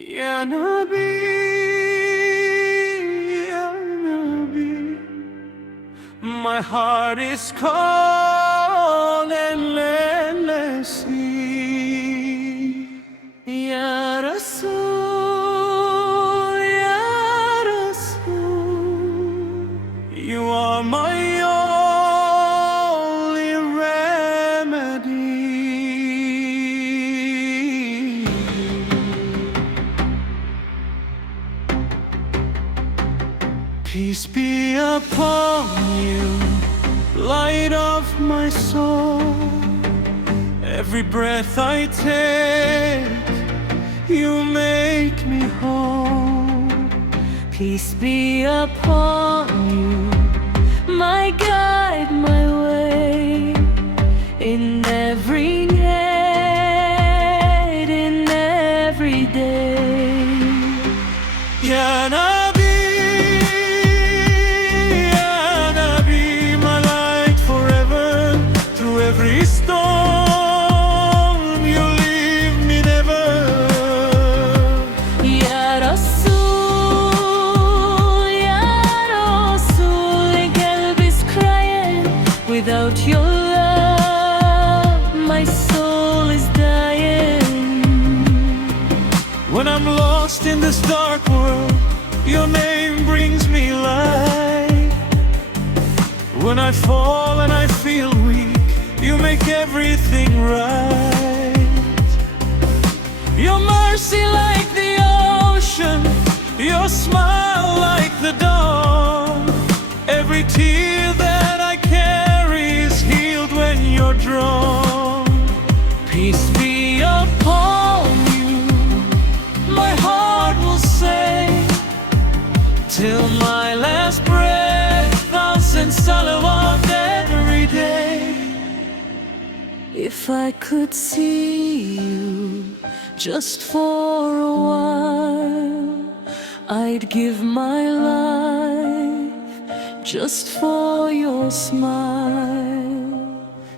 Ya Nabi, Ya Nabi, my heart is cold and endlessly. Ya Rasul, Ya Rasul, you are my only remedy. Peace be upon you, light of my soul. Every breath I take, you make me whole. Peace be upon you, my guide, my way, in every need, in every day. Ya Nabi, Ya Nabi, my light forever. Through every storm, you leave me never. Ya Rasul, Ya Rasul, qalb is crying. Without your love, my soul is dying. When I'm lost in this dark world, your name brings me light. When I fall and I feel weak, you make everything right. Your mercy like the ocean, your smile like the dawn. Every tear that I carry is healed when you're drawn. Peace be upon you, my heart will say, till my last breath, thousand salawat every day. If I could see you just for a while, I'd give my life just for your smile.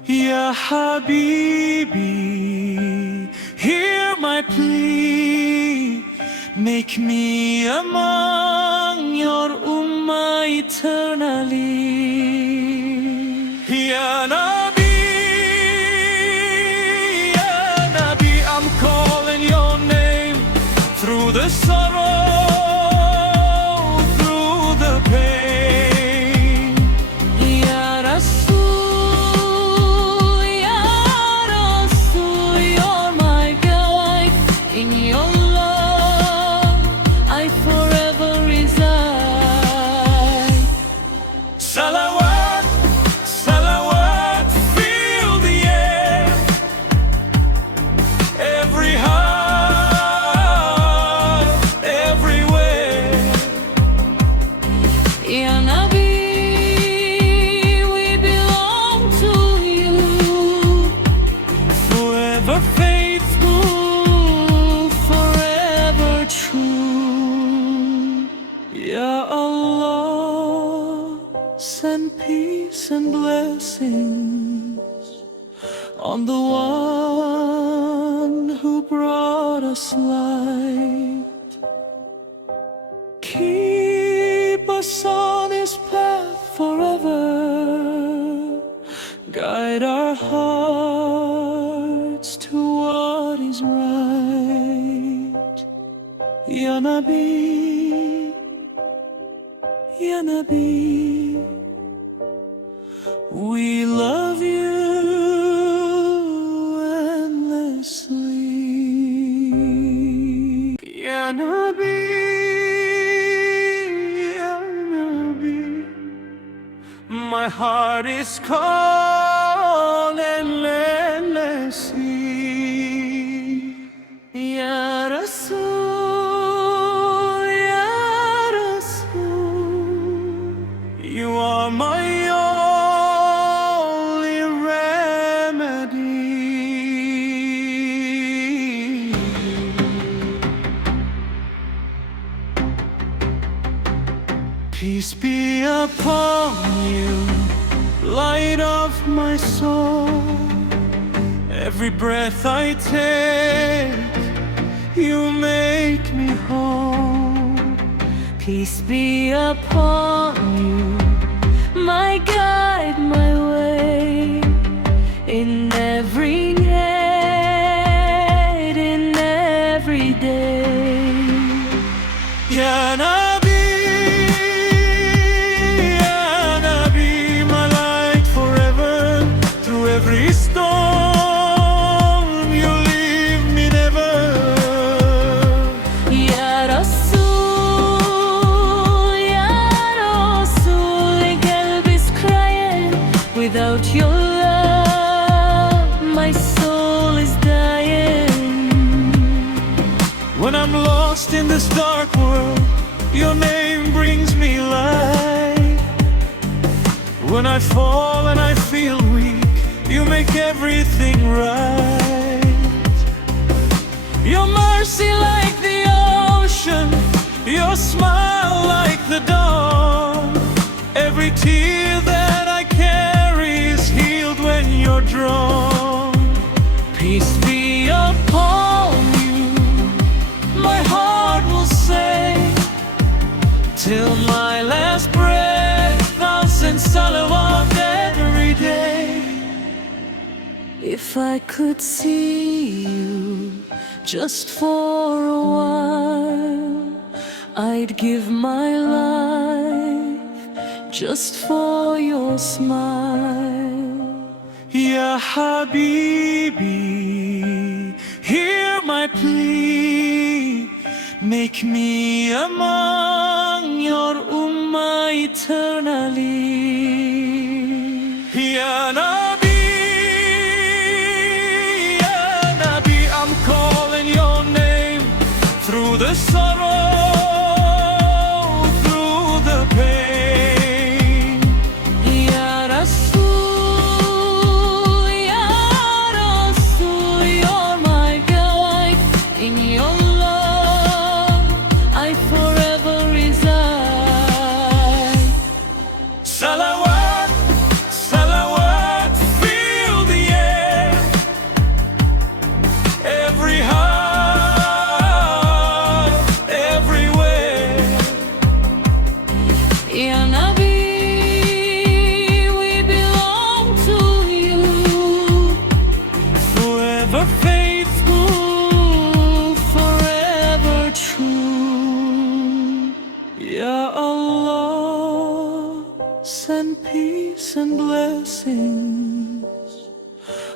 Ya Habibi, hear my plea. Make me among your ummah eternally. Ya Nabi, Ya Nabi, I'm calling your name through the sorrow, through the pain. Ya Rasul, Ya Rasul, you're my guide. In your love, I forever reside. Salawat, salawat, fill the air. Every heart, everywhere. Ya Nabi, we belong to you. Forever faithful, forever true. Ya Allah, send peace and blessings on the one who brought us light. Keep us on his path forever. Guide our hearts to what is right. Ya Nabi, Ya Nabi, we love you endlessly. Ya Nabi, Ya Nabi, my heart is cold and endlessly. Ya Rasul, Ya Rasul, you are my only remedy. Peace be upon you, light of my soul. Every breath I take, you make me Peace be upon you, my guide, my way, in every night, in every day. Ya Nabi, Ya Nabi, my light forever. Through every storm, you leave me never. Ya Rasul, Ya Rasul, qalb is crying. Without your love, my soul is dying. When I'm lost in this dark world, your name brings me light. When I fall and I feel weak, you make everything right. Your mercy like the ocean, your smile like the dawn. Every tear that I carry is healed when you're drawn. Peace be upon you, my heart will say, till my last breath, thousand salawat every day. If I could see you just for a while, I'd give my life just for your smile. Ya Habibi, hear my plea. Make me among your ummah eternally. Ya Nabi, Ya Nabi, I'm calling your name through the sorrow, through the pain. Ya Rasul, Ya Rasul, you're my guide. In your love, I forever reside. Salawat, salawat, fill the air. Every heart, everywhere. Ya Nabi, we belong to you. Forever faithful, forever true. Ya Allah, send peace and blessings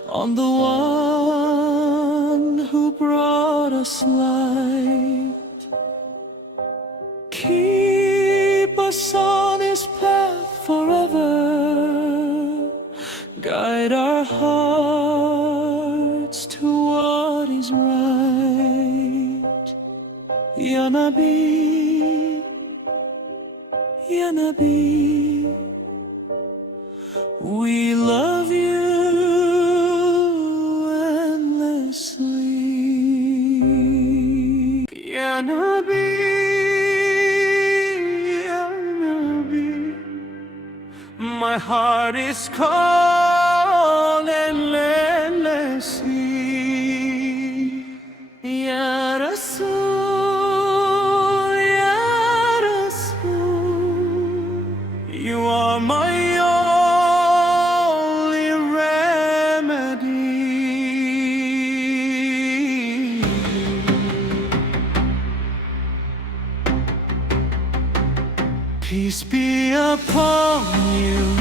on the one who brought us light. Keep us on his path forever. Guide our hearts to what is right. Ya Nabi, Ya Nabi, we love you endlessly. Ya Nabi, Ya Nabi, my heart is calling endlessly. Ya Rasul, Ya Rasul, You are my only remedy. Peace be upon you,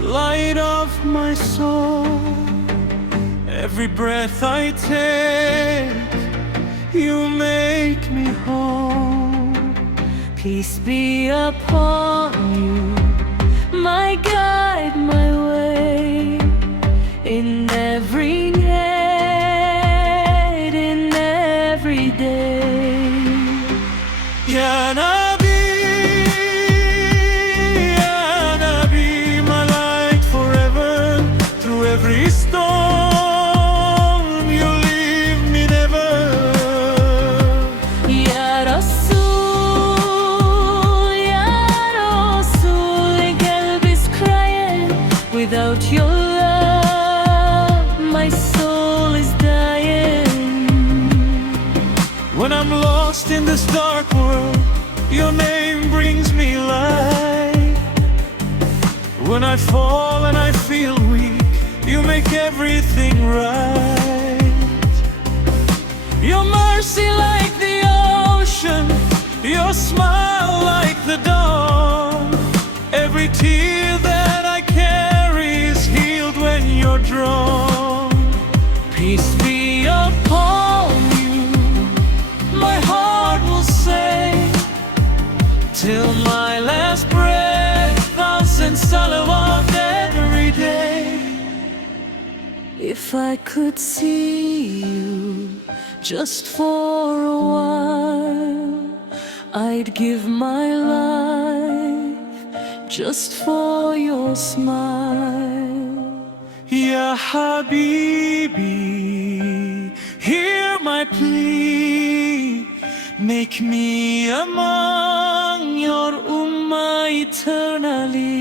light of my soul. Every breath I take, you make me whole. peace be upon you, my guide, my way, in every night, in every day. Ya Nabi, Ya Nabi, my light forever. Through every storm, you leave me never. Ya Rasul, Ya Rasul, qalb is crying. Without your love, my soul is dying. When I'm lost in this dark world, your name brings me light. When I fall and I feel weak, you make everything right. Your mercy like the ocean, your smile like the dawn. Every tear that I carry is healed when you're drawn. Peace be upon you, my heart will say, till my last breath, thousand salawat every day. If I could see you just for a while, I'd give my life just for your smile. Ya Habibi, hear my plea, make me among your ummah eternally.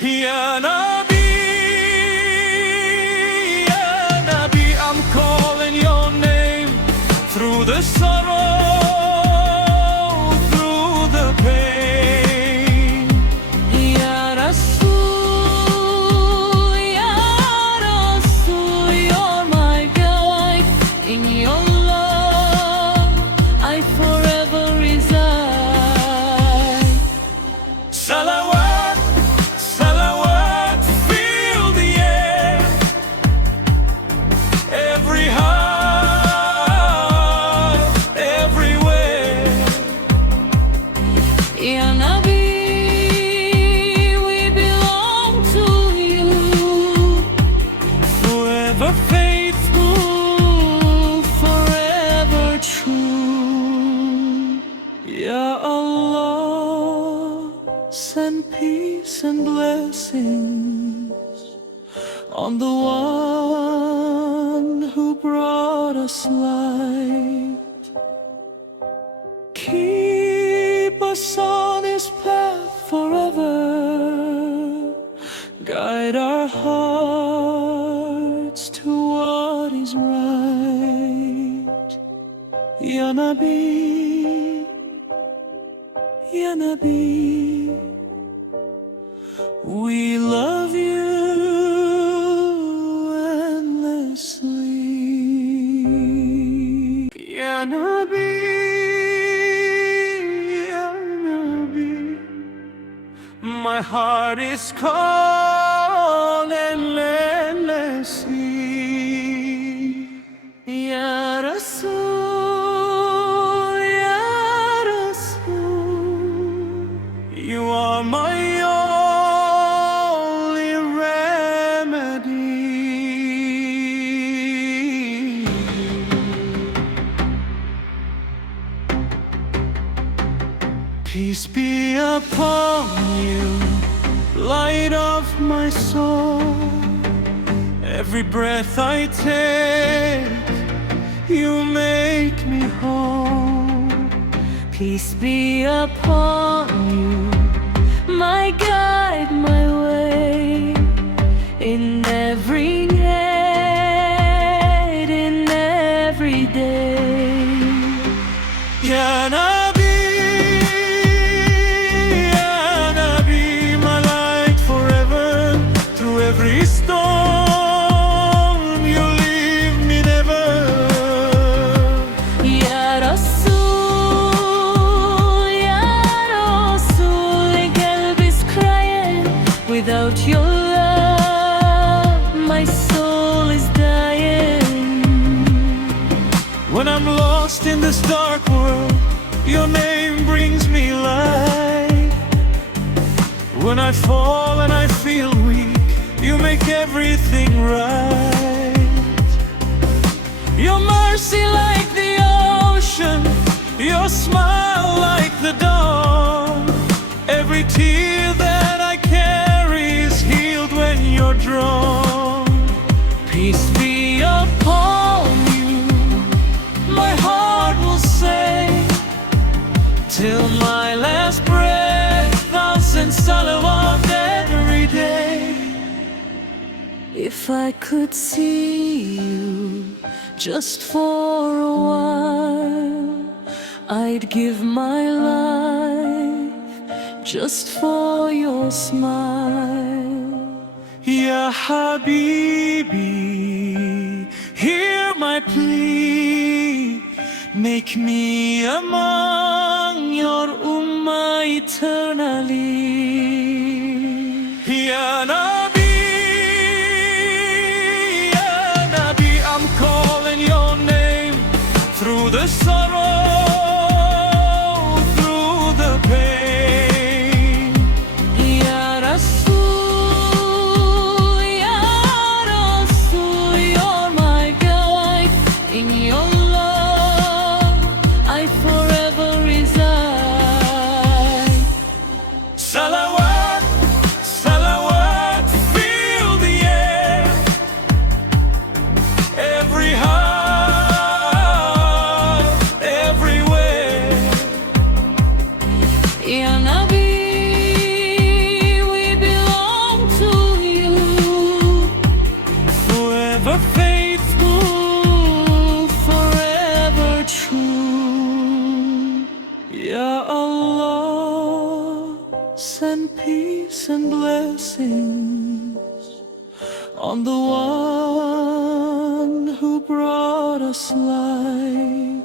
Ya Nabi, Ya Nabi, I'm calling your name through the sorrow, through the pain. Ya Rasul, Ya Rasul, you're my guide. In your love I forever reside. Salawat, salawat, fill the air. Every heart, everywhere. Ya Nabi, we belong to you, forever faithful, forever true. Ya Allah, send peace and blessings on the one who brought us light. Keep us on his path forever, guide our hearts to what is right. Ya Nabi, Ya Nabi, we love you endlessly. Ya Nabi, Ya Nabi, my heart is calling endlessly. Ya Rasul, Ya Rasul, you are my only remedy. Peace be upon you, light of my soul. Every breath I take, you make me whole. Peace be upon you, my guide, my way, in every night, in every day. Ya Nabi, Ya Nabi, my light forever, through every storm, you leave me never. Ya Rasul, Ya Rasul, qalb is crying. Without your love, my soul is dying. When I'm lost in this dark world, your name brings me light. When I fall and I feel weak, you make everything right. Your mercy like the ocean, your smile like the dawn. Every tear that I carry is healed when you're drawn. Peace be upon you, my heart will say, till my last breath, thousand salawat every day. If I could see you just for a while, I'd give my life just for your smile. Ya Habibi, hear my plea. Make me among your ummah eternally. Ya Nabi, Ya Nabi, I'm calling your name through the sorrow, through the pain. Ya Rasul, Ya Rasul, you're my guide. In your love I forever reside. Salawat, salawat, fill the air. Every heart, everywhere. Ya Nabi, we belong to you. Forever faithful, forever true. Ya Allah, send peace and blessings on the one who brought us light.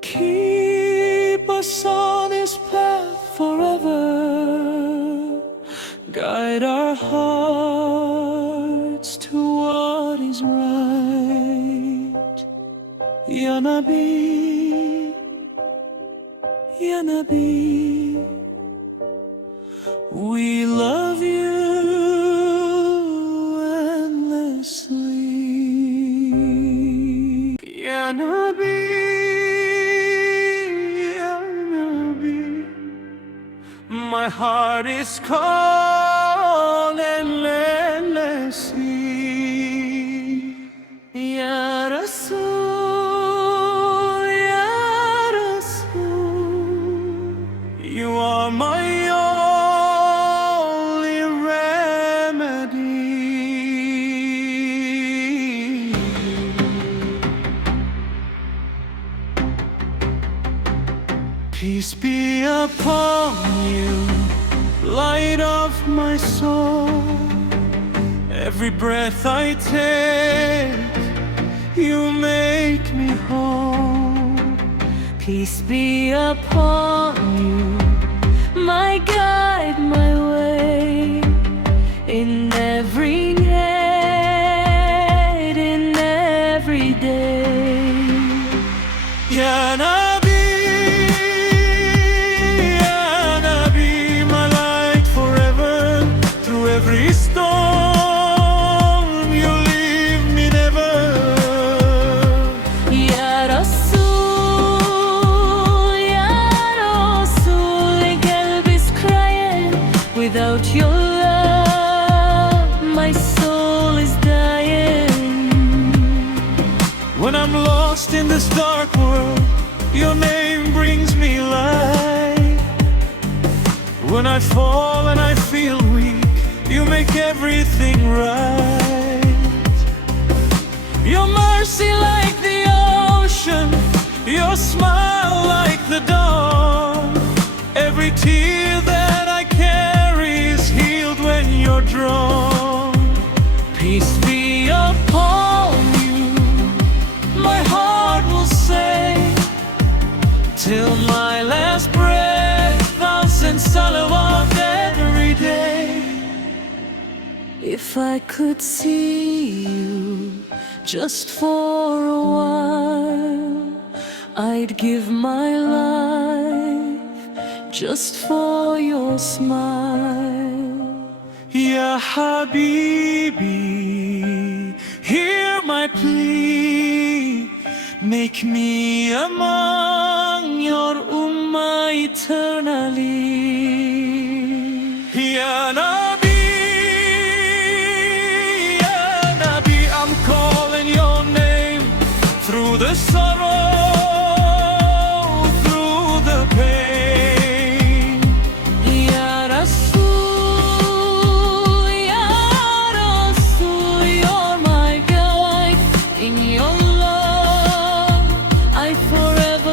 Keep us on his path forever. Guide our hearts to what is right. Ya Nabi, Ya Nabi, we love you endlessly. Ya Nabi, Ya Nabi, my heart is calling endlessly. Ya Rasul, Ya Rasul, You are my only remedy. Peace be upon you, light of my soul. Every breath I take, you make me whole. peace be upon you, my guide, my way. In every night, in every day. Ya Nabi, Ya Nabi, my light forever. Through every storm, you leave me never. Ya Rasul, Ya Rasul, qalb is crying. Without your love, my soul is dying. When I'm lost in this dark world, your name brings me light. When I fall and I feel weak, you make everything right. Your mercy like the ocean, your smile like the dawn. Every tear that I carry is healed when you're drawn. Peace be upon you, my heart will say, till my last breath, thousand salawat every day. If I could see you just for a while, I'd give my life just for your smile. Ya Habibi, hear my plea. Make me among your ummah eternally. Ya Nabi, Ya Nabi, I'm calling your name through the sorrow, through the pain. Ya Rasul, Ya Rasul, you're my guide. In your love I forever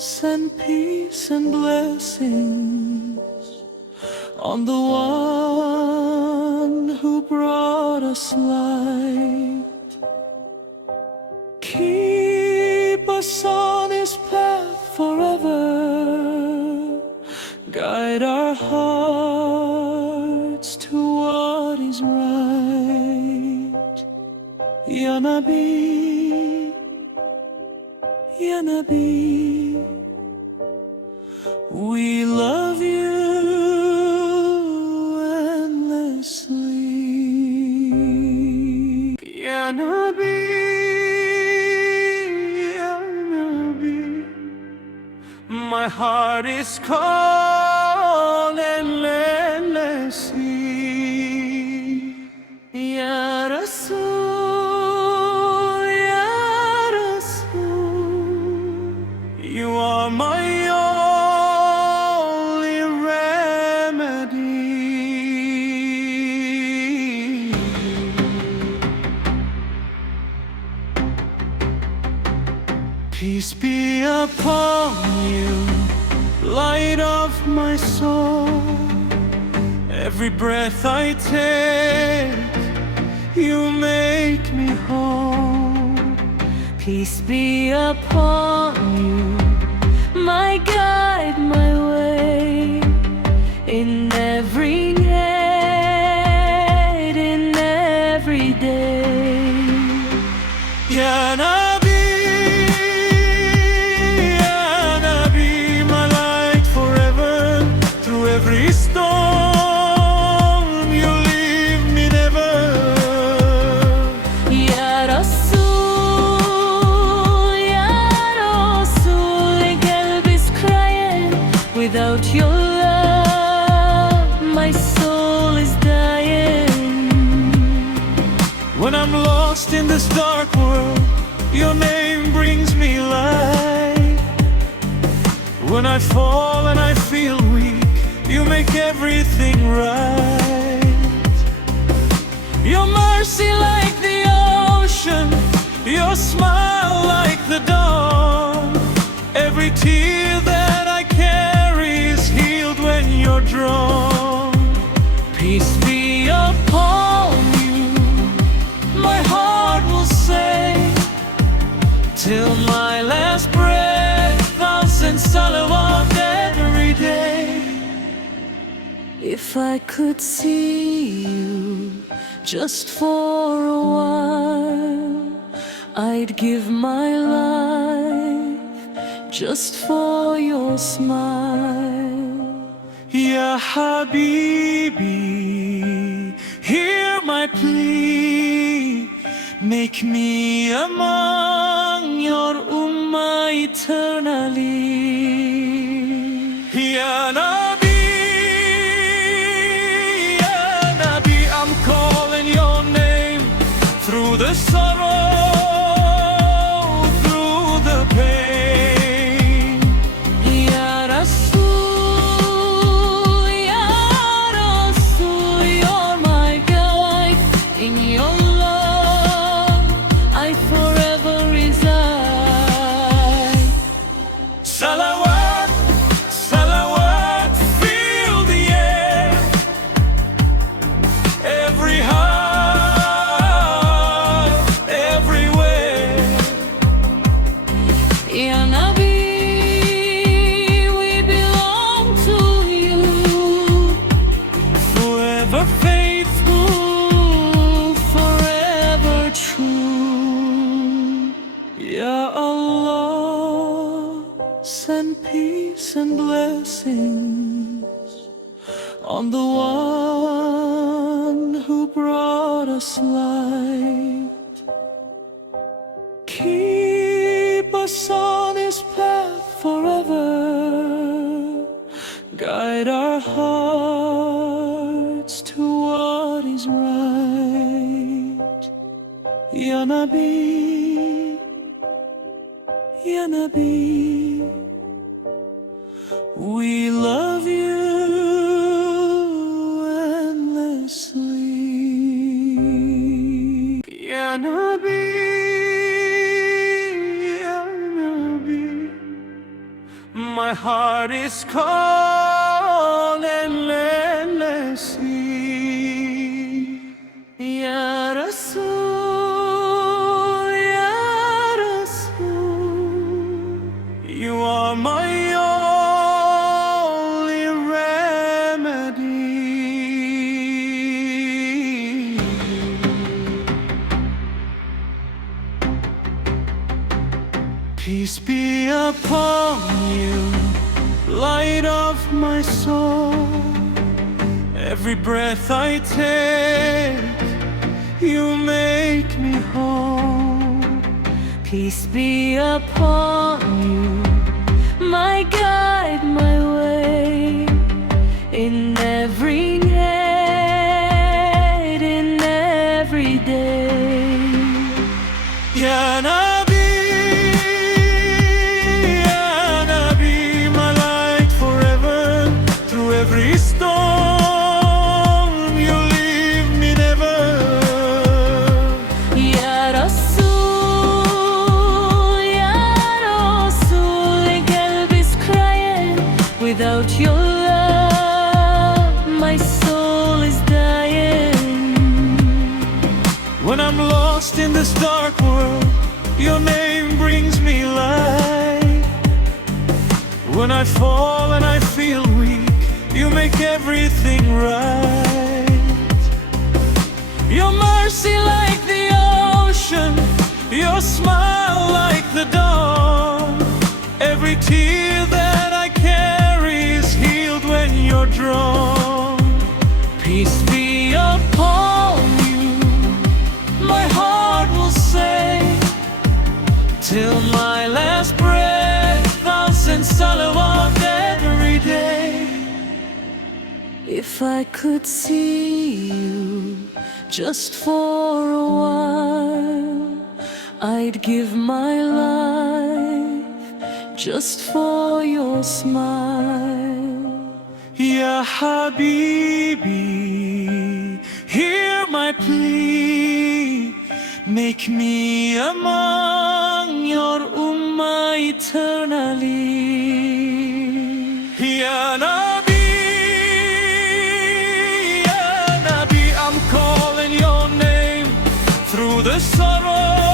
send peace and blessings on the one who brought us light. Keep us on His path forever, guide our hearts to what is right. Ya Nabi, Ya Nabi, we love you endlessly. Ya Nabi, Ya Nabi, my heart is calling endlessly. Ya Rasul, Ya Rasul, you are my only remedy. Peace be upon you, light of my soul. Every breath I take, you make me whole. Peace be upon you, my guide, my way, in every need, in every day. Ya Nabi, Ya Nabi, my light forever. Through every storm, you leave me never. Ya Rasul, Ya Rasul, qalb is crying. Without your love, my soul is dying. When I'm lost in this dark world, your name brings me light. When I fall and I feel weak, you make everything right. Your mercy like the ocean, your smile like the dawn. Every tear that I carry is healed when you're drawn. Peace be upon you, my heart will say, till my last breath, thousand salawat every day. If I could see you just for a while, I'd give my life just for your smile. Ya Habibi, hear my plea. Make me among your ummah eternally. Ya Nabi, Ya Nabi, I'm calling your name through the sorrow, through the pain. Ya Rasul, Ya Rasul, you're my guide. In your love, I forever reside. Salawat, salawat, fill the air. Every heart, everywhere. Ya Nabi, we belong to you. Forever faithful, forever true. Ya Allah, send peace and blessings on the one who brought us light. Keep us on His path forever, guide our hearts to what is right. Ya Nabi, Ya Nabi, we love you endlessly. Ya Nabi, Ya Nabi, My heart is cold and endlessly. Ya Rasul, Ya Rasul, you are my only remedy. Peace be upon you, light of my soul. Every breath I take, you make me whole. Peace be upon you, my guide, my way, in every night, in every day. Ya Nabi, Ya Nabi, my light forever. Through every storm, you leave me never. Ya Rasul, Ya Rasul, qalb is crying. Without your love, my soul is dying. When I'm lost in this dark world, your name brings me light. When I fall and I feel weak, you make everything right. Your mercy like the ocean, your smile like the dawn. Every tear that I carry is healed when you're drawn. Peace be upon you, my heart will say, till my last breath, thousand salawat every day. If I could see you just for a while, I'd give my life just for your smile. Ya Habibi, hear my plea. Make me among your ummah eternally. Ya Nabi, Ya Nabi, I'm calling your name through the sorrow,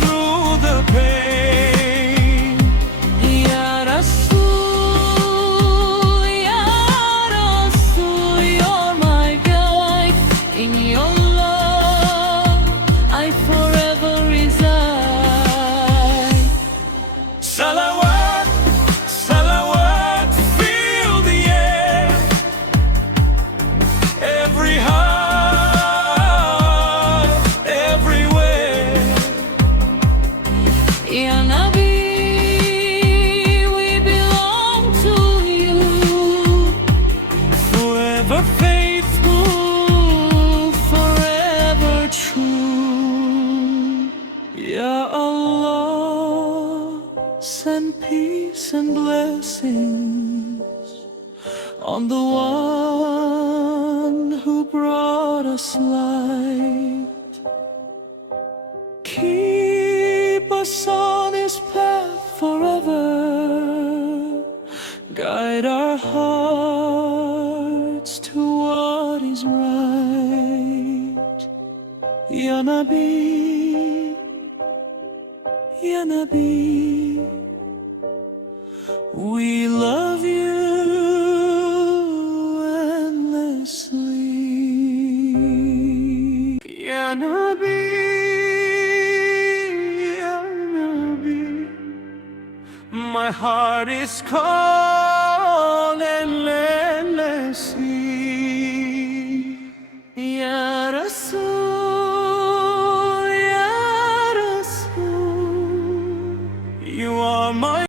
through the pain. Ya Rasul, Ya Rasul, you're my guide. In your love, I forever reside. Salawat, salawat, fill the air. Every heart, everywhere. Ya Nabi, we belong to you. Forever faithful, forever true. Ya Allah, send peace and blessings on the one who brought us light. Keep us on his path forever. Guide our hearts to what is right. Ya Nabi, Ya Nabi, we love you endlessly. Ya Nabi, Ya Nabi, my heart is cold and endlessly. Ya Rasul, Ya Rasul, you are my